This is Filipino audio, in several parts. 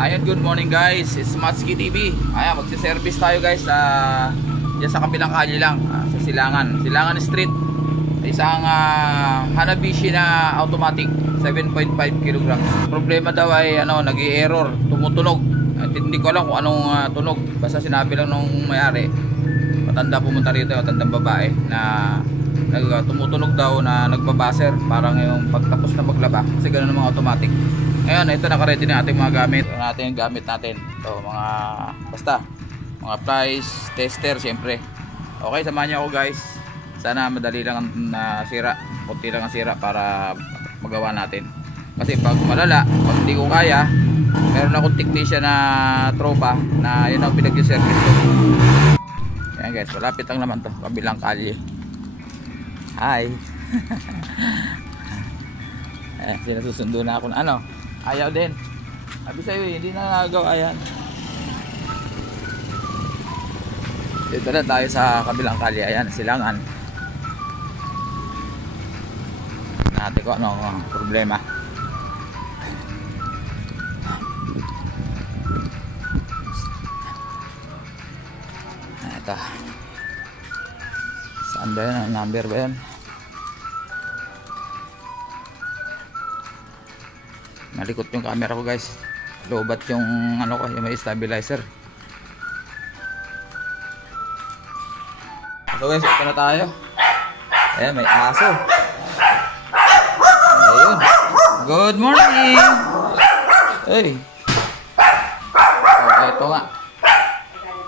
Ayan, good morning guys. It's Matsuki TV. Ayan, magsi-service tayo guys diyan sa kabilang kalye lang, sa Silangan Street. Isang Hanabishi na automatic 7.5 kg. Problema daw ay nag-i-error, tumutunog. At hindi ko alam kung anong tunog. Basta sinabi lang nung may-ari, matanda pumunta rito, matandang babae na tumutunog daw na nagbabaser parang yung pagtapos na maglaba kasi ganoon ang mga automatic. Ngayon, ito naka-ready na ating mga gamit. Ito natin yung gamit natin. Ito, mga price tester syempre. Okay, samahan niyo ako guys. Sana madali lang ang nasira. Kunti lang ang sira para magawa natin. Kasi pag malala, pag hindi ko kaya, meron akong technician na tropa na yun ang pinag-service ko. Ayan guys, malapit lang naman to, kabilang kalye. Hi. Ayan, sinasusundo na ako na ayaw din. Sabi sa'yo hindi na nagawa yan. Dito na tayo sa kabilang kalye. Ayan, Silangan. Natin ko anong problema. Ito. Saan ba yun? Ang number ba yun? Nalikot yung camera ko guys. Lobat yung yung may stabilizer. So guys, ito na tayo. Ayan, may aso. Ayun. Good morning. Hey. Oh, ito nga.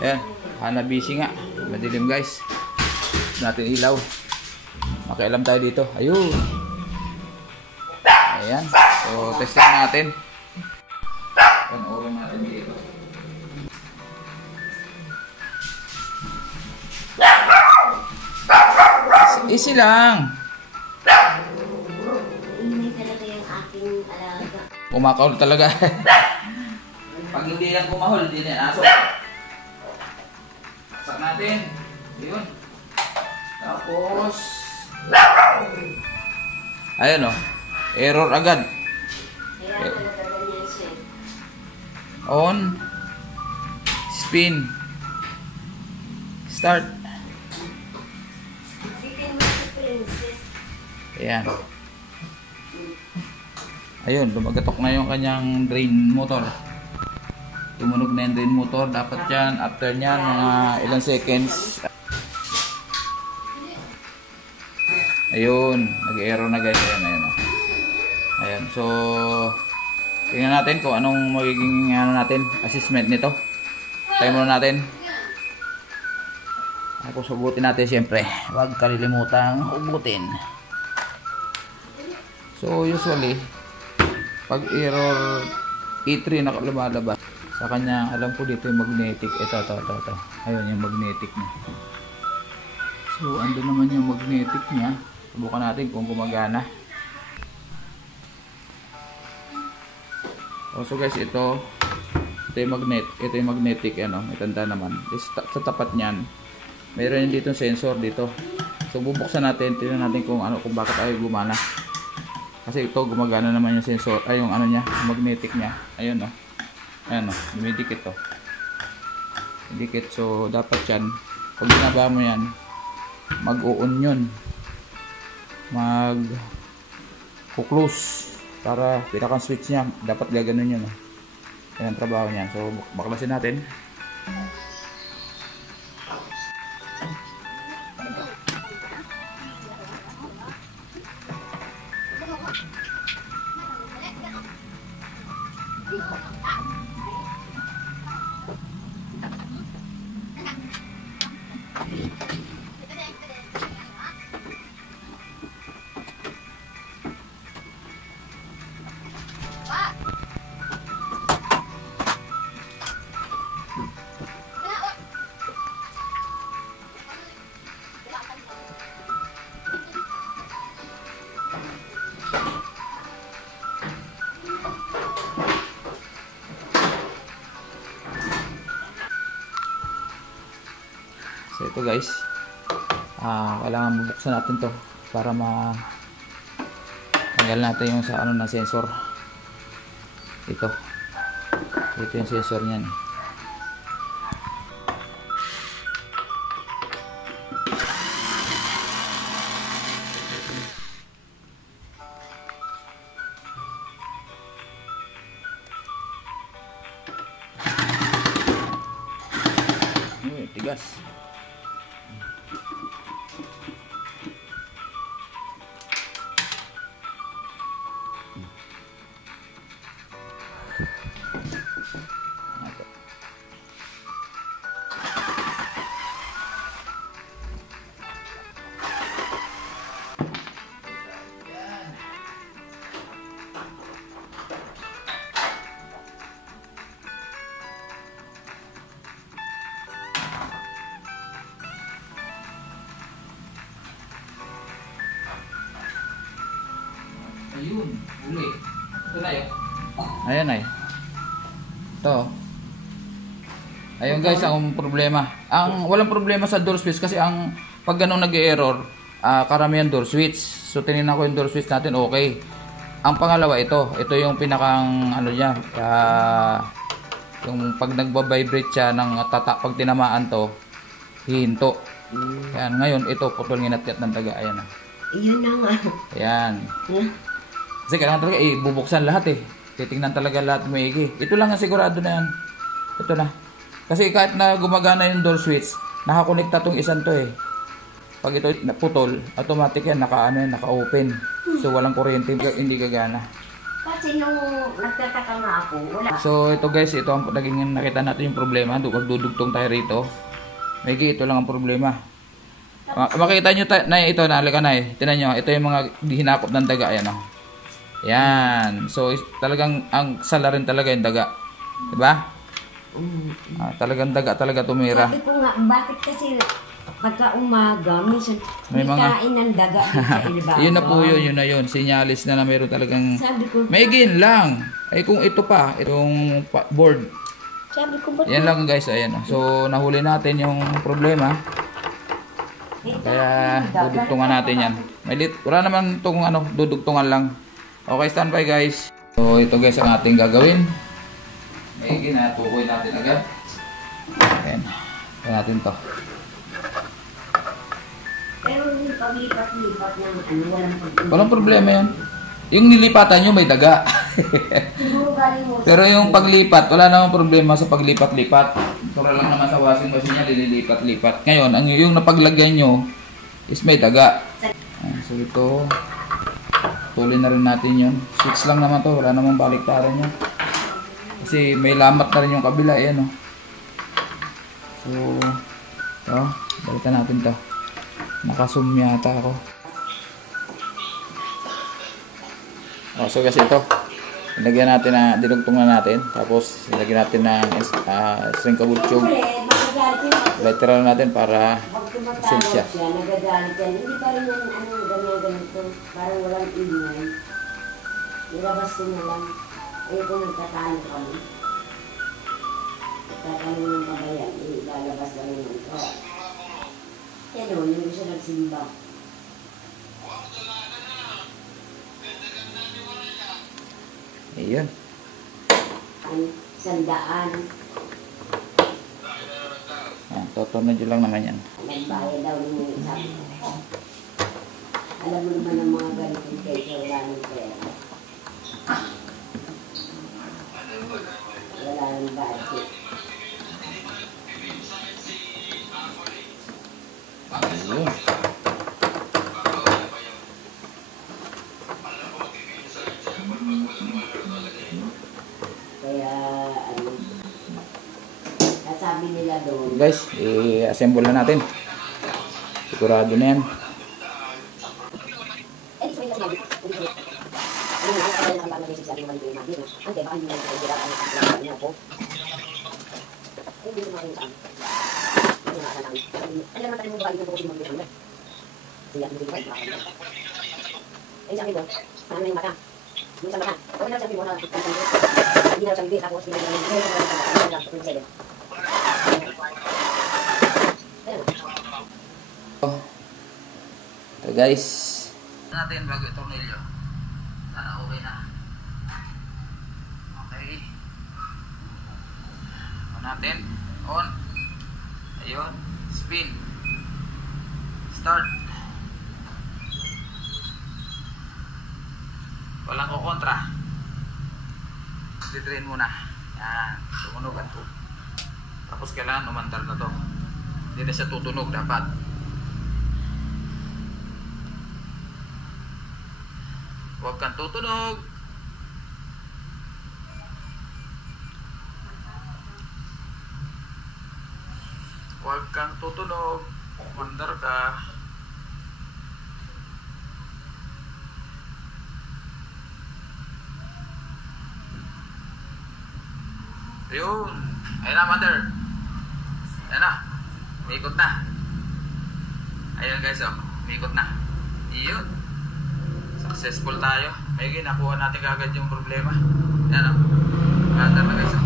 Ayan, Hanabishi nga. Madilim guys. Natin ilaw. Makialam tayo dito. Ayun. Ayan. So, testing natin. Panoorin natin dito. Easy lang. Hindi talaga yung aking alaga. Kumakahol talaga. Pag hindi yan kumahol, hindi yan aso. Saksak natin. Ayun. Tapos ayun error agad. On, spin, start. Ayan. Ayun, lumagatok na yung kanyang drain motor. Tumunog na yung drain motor. Dapat yan, after nyan, mga ilang seconds. Ayun, nag-error na guys. Ayan. Ayan, so tingnan natin kung anong magiging assessment nito. Try muna natin. Tapos ubutin natin syempre. Huwag kalilimutang ubutin. So usually pag error E3 na lumalabas sa kanya, alam ko dito yung magnetic. Ito. Ayun yung magnetic niya. So andun naman yung magnetic niya. Subukan natin kung gumagana. So guys, ito yung magnetic may tanda naman. Sa tapat niyan, mayroon dito sensor dito. So bubuksan natin, tingnan natin kung bakit ayaw gumana. Kasi ito gumagana naman yung sensor, yung magnetic niya. Ayun dumidikit to. Dikit, so dapat yan, pag ginaba mo yan, mag-o-on yun. Mag-close. Para pinakang switch niya, dapat gaganon yun. Yan ang trabaho niya. So, baklasin natin. So ito guys, kailangan bubuksan natin to para tanggal natin yung sa na sensor ito. Ito yung sensor niyan. Tigas. Ayun, uli. Ito na yun. Ayan ay. Ito. Ayun guys, ang problema. Walang problema sa door switch kasi pag ganun nag-error, karamihan door switch. So tinignan ko yung door switch natin, okay. Ang pangalawa ito yung pinakang ano niya, yung pag nagba-vibrate siya ng pag tinamaan to, hihinto. Ayan, ngayon ito putol nginat-ngat ng daga, ayan na. Iyon na nga. Ayan. Kasi kailangan talaga bubuksan lahat eh. Titingnan talaga lahat maigi. Ito lang ang sigurado na yan. Ito na. Kasi kahit na gumagana yung door switch, nakakonekta tong isang to eh. Pag ito naputol, automatic yan, naka-open. So walang kuryente, hindi gagana. Kasi nung nagtataka nga ako, wala. So ito guys, ito ang naging nakita natin yung problema. Magdudugtong tayo rito. Maigi, ito lang ang problema. Makita nyo na ito, nalika na eh. Tinan nyo, ito yung mga hinakop ng daga. Ayan o. Yan. So talagang ang sala rin talaga yung daga. Diba? Talagang daga talaga tumira. Sabi ko nga, bakit kasi pagka umaga, minsan may kain ng daga sa ilbago. Yun na po yun na yun. Sinyalis na mayroon talagang sabi ko, may gain lang. Ay kung ito pa, itong board. Sabi ko, ba't yan lang guys, ayan. So nahuli natin yung problema. Kaya dudugtungan natin yan. Wala naman itong dudugtungan lang. Okay, standby guys. So ito guys ang ating gagawin. May ginatukoy natin agad. Ayan. Ayan natin to. pero yung paglipat-lipat ng walang problema. Walang problema yan. Yung nilipatan nyo may daga. Siguro galing mo. Pero yung paglipat, wala namang problema sa paglipat-lipat. Tura lang naman sa washing machine niya, lilipat-lipat. Ngayon, yung napaglagyan nyo is may daga. So ito, tuloy na rin natin yun. Switch lang naman to, wala namang baliktaran yun. Kasi may lamat na rin yung kabila, ayan o. So, ito, balikan natin to. Nakasum yata ako. So kasi ito, ilagyan natin na, dinugtungan natin. Tapos, ilagyan natin ng shrinkable tube. Literal natin para seal siya. Nagagalit yan. Hindi pa rin yan, ganyan-ganito. Parang walang ingay. Nilabas ko na lang. Ayoko nagtatalo kami. Tatalo ng pabayan. Ilalabas lang yun. Yan o, yung gusto nagsimba. Ayan. Sandaan. Totonod yun lang naman yan. Nagbayad daw ng sabi ko. Alam mo naman ang mga ganitong kaya wala ng pera. Wala ng budget. Ayun. Kaya sabi nila doon. Guys, i-assemble na natin. Sigurado na yan. Ito guys, natin bago itong tornilyo. Sana okay na. Okay. natin. On. Ayun. Spin. Start. Walang kukontra. Titrain muna. Yan. Tumunog ang tube. Tapos kailangan umandar na to. Hindi na siya tutunog dapat. Huwag kang tutunog. Huwag kang tutunog. Umandar ka. Ayun. Ayun na, mother. Ayun na. Umikot na. Ayun guys, oh. Umikot na. Ayun. Successful tayo. May nakuha natin kagad yung problema. Ayun, oh. Mother na guys, oh.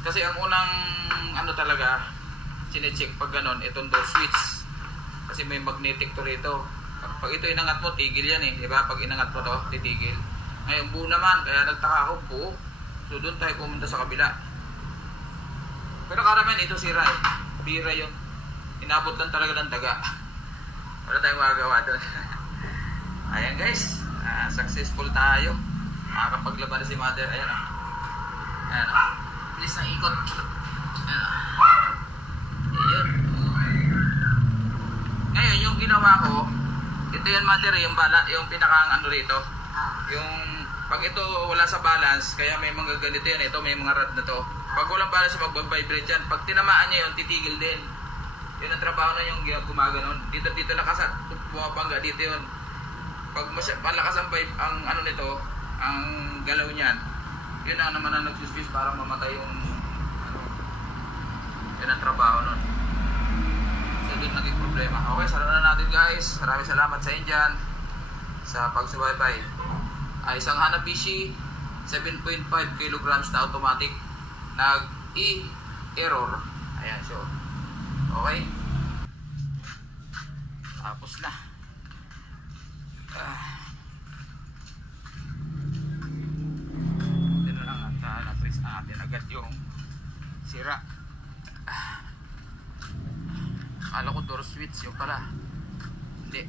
Kasi ang unang ano talaga, sinecheck pag ganon, itong door switch. Kasi may magnetic to rito. Pag ito inangat mo, tigil yan eh. Diba? Pag inangat mo to, titigil. Ngayon buo naman, kaya nagtaka ako buo. So doon tayo pumunta sa kabila. Pero karamihan ito sira eh. Bira yun. Inabot lang talaga ng daga. Wala tayong magagawa doon. Ayan guys, successful tayo. Makakapaglaban na si mother. Ayan o. Ayan o. Bilis ng ikot. Ayan o. Ayan. Ngayon yung ginawa ko, ito yan mother, yung bala, yung pinakang ano rito. Yung pag ito wala sa balance, kaya may mga ganito yan, ito may mga rod na to. Pag walang balance, mag-vibrate yan. Pag tinamaan niya yun, titigil din. Yun ang trabaho na yung gumaganon. Dito nakasat, bumapangga dito yun. Pag malakas ang ano nito, ang galaw niyan, yun ang naman ang nagsuswitch para mamatay yung ano. Yun ang trabaho nun. So doon naging problema. Okay, sarap na natin guys. Maraming salamat sa inyo dyan sa pagsubaybay. Isang Hanabishi 7.5 kilograms na automatic nag-error. Ayan, so okay, tapos na. Ito na lang at na-trace natin agad yung sira. Akala ko door switch yung pala, hindi.